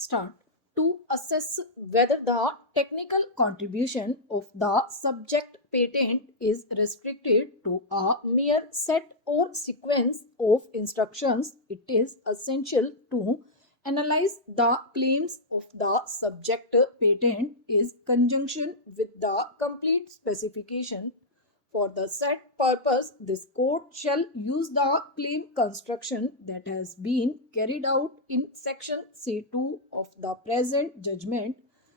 Start. To assess whether the technical contribution of the subject patent is restricted to a mere set or sequence of instructions, it is essential to analyze the claims of the subject patent in conjunction with the complete specification. For the said purpose, this court shall use the claim construction that has been carried out in section C2 of the present judgment.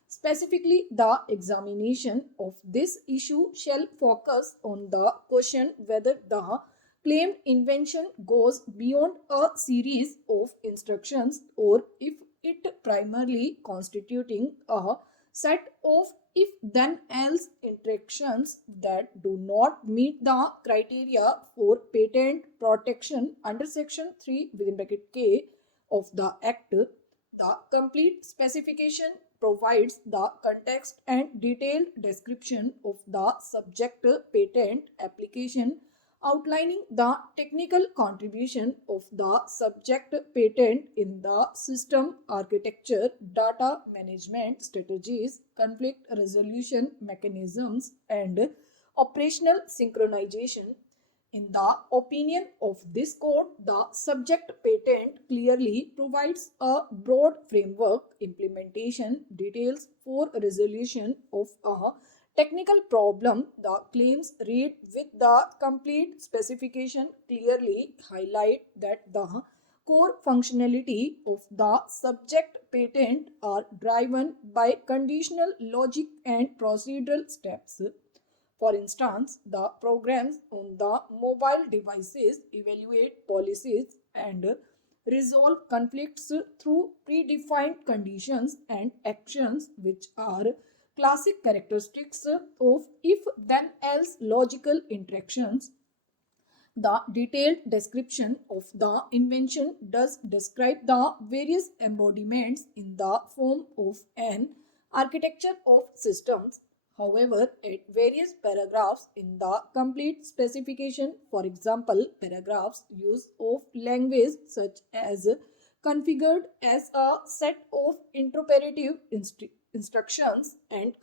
Specifically, the examination of this issue shall focus on the question whether the claimed invention goes beyond a series of instructions or if it primarily constituting a set of if then else interactions that do not meet the criteria for patent protection under section 3 within bracket K of the act. The complete specification provides the context and detailed description of the subject patent application, outlining the technical contribution of the subject patent in the system architecture, data management strategies, conflict resolution mechanisms, and operational synchronization. In the opinion of this court, the subject patent clearly provides a broad framework implementation details for resolution of a technical problem. The claims read with the complete specification clearly highlight that the core functionality of the subject patent are driven by conditional logic and procedural steps. For instance, the programs on the mobile devices evaluate policies and resolve conflicts through predefined conditions and actions, which are classic characteristics of if-then-else logical interactions. The detailed description of the invention does describe the various embodiments in the form of an architecture of systems. However, at various paragraphs in the complete specification, for example, paragraphs use of language such as configured as a set of interpretive instructions and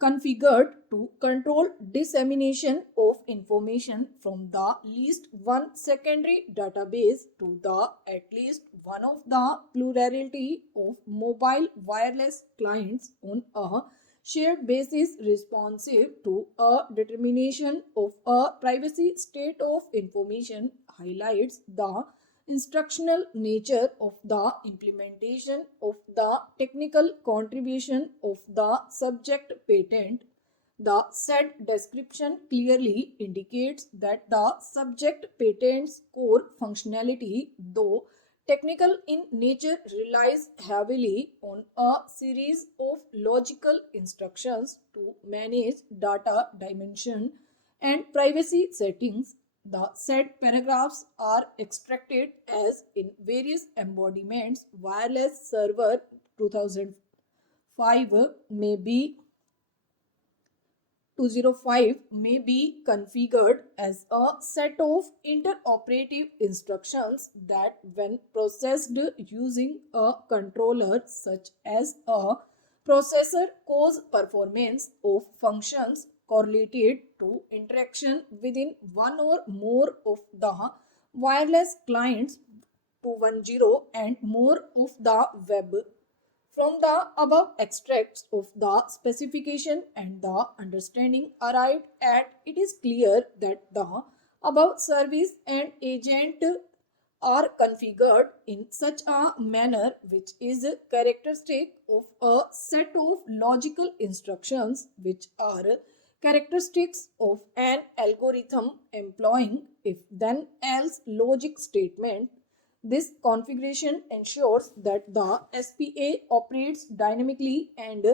configured to control dissemination of information from the least one secondary database to the at least one of the plurality of mobile wireless clients on a shared basis responsive to a determination of a privacy state of information highlights the instructional nature of the implementation of the technical contribution of the subject patent. The said description clearly indicates that the subject patent's core functionality, though technical in nature, relies heavily on a series of logical instructions to manage data dimension and privacy settings. The said paragraphs are extracted as in various embodiments. Wireless server 2005 may be 205 may be configured as a set of interoperative instructions that, when processed using a controller such as a processor, cause performance of functions correlated to interaction within one or more of the wireless clients 210 and more of the web. From the above extracts of the specification and the understanding arrived at, it is clear that the above service and agent are configured in such a manner which is characteristic of a set of logical instructions which are characteristics of an algorithm employing if then else logic statement. This configuration ensures that the SPA operates dynamically and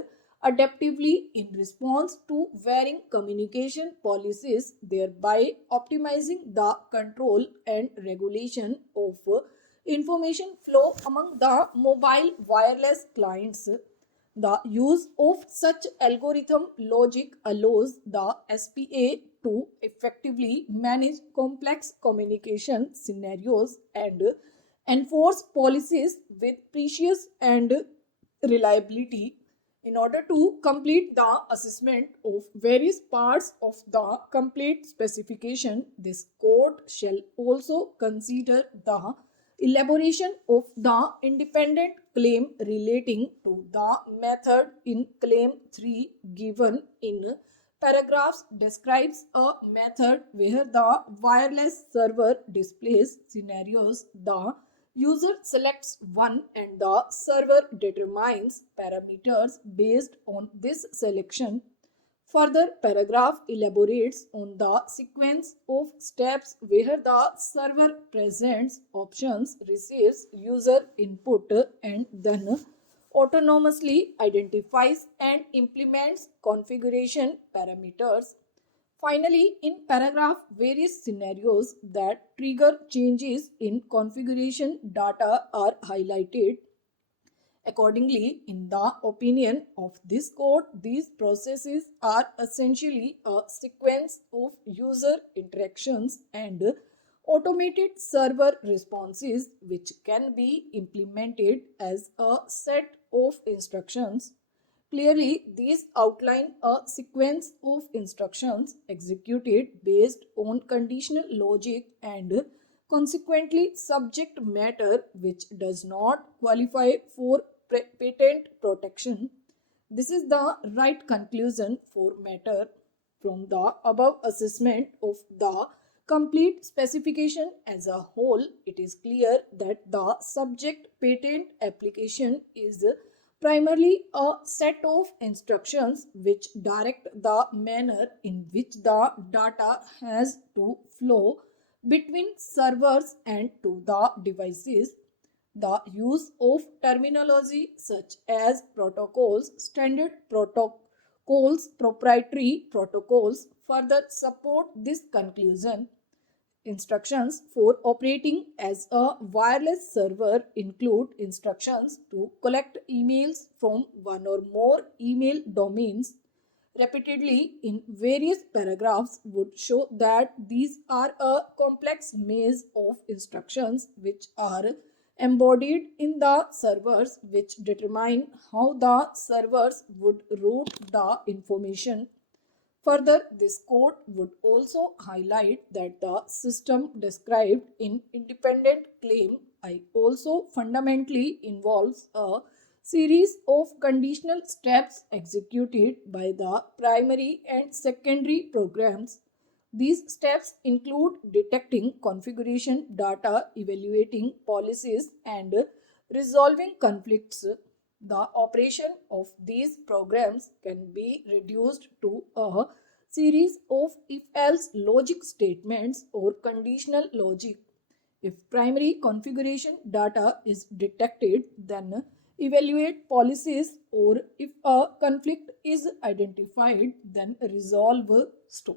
adaptively in response to varying communication policies, thereby optimizing the control and regulation of information flow among the mobile wireless clients. The use of such algorithm logic allows the SPA to effectively manage complex communication scenarios and enforce policies with precision and reliability. In order to complete the assessment of various parts of the complete specification, this court shall also consider the elaboration of the independent claim relating to the method in claim 3 given in paragraphs describes a method where the wireless server displays scenarios. The user selects one and the server determines parameters based on this selection. Further paragraph elaborates on the sequence of steps where the server presents options, receives user input, and then autonomously identifies and implements configuration parameters. Finally, in paragraph, various scenarios that trigger changes in configuration data are highlighted. Accordingly, in the opinion of this court, these processes are essentially a sequence of user interactions and automated server responses which can be implemented as a set of instructions. Clearly, these outline a sequence of instructions executed based on conditional logic and consequently subject matter which does not qualify for patent protection. This is the right conclusion for matter. From the above assessment of the complete specification as a whole, it is clear that the subject patent application is primarily a set of instructions which direct the manner in which the data has to flow between servers and to the devices. The use of terminology such as protocols, standard protocols, proprietary protocols further support this conclusion. Instructions for operating as a wireless server include instructions to collect emails from one or more email domains repeatedly in various paragraphs would show that these are a complex maze of instructions which are embodied in the servers which determine how the servers would route the information. Further, this court would also highlight that the system described in independent claim I also fundamentally involves a series of conditional steps executed by the primary and secondary programs. These steps include detecting configuration data, evaluating policies, and resolving conflicts. The operation of these programs can be reduced to a series of if-else logic statements or conditional logic. If primary configuration data is detected, then evaluate policies, or if a conflict is identified, then resolve STO.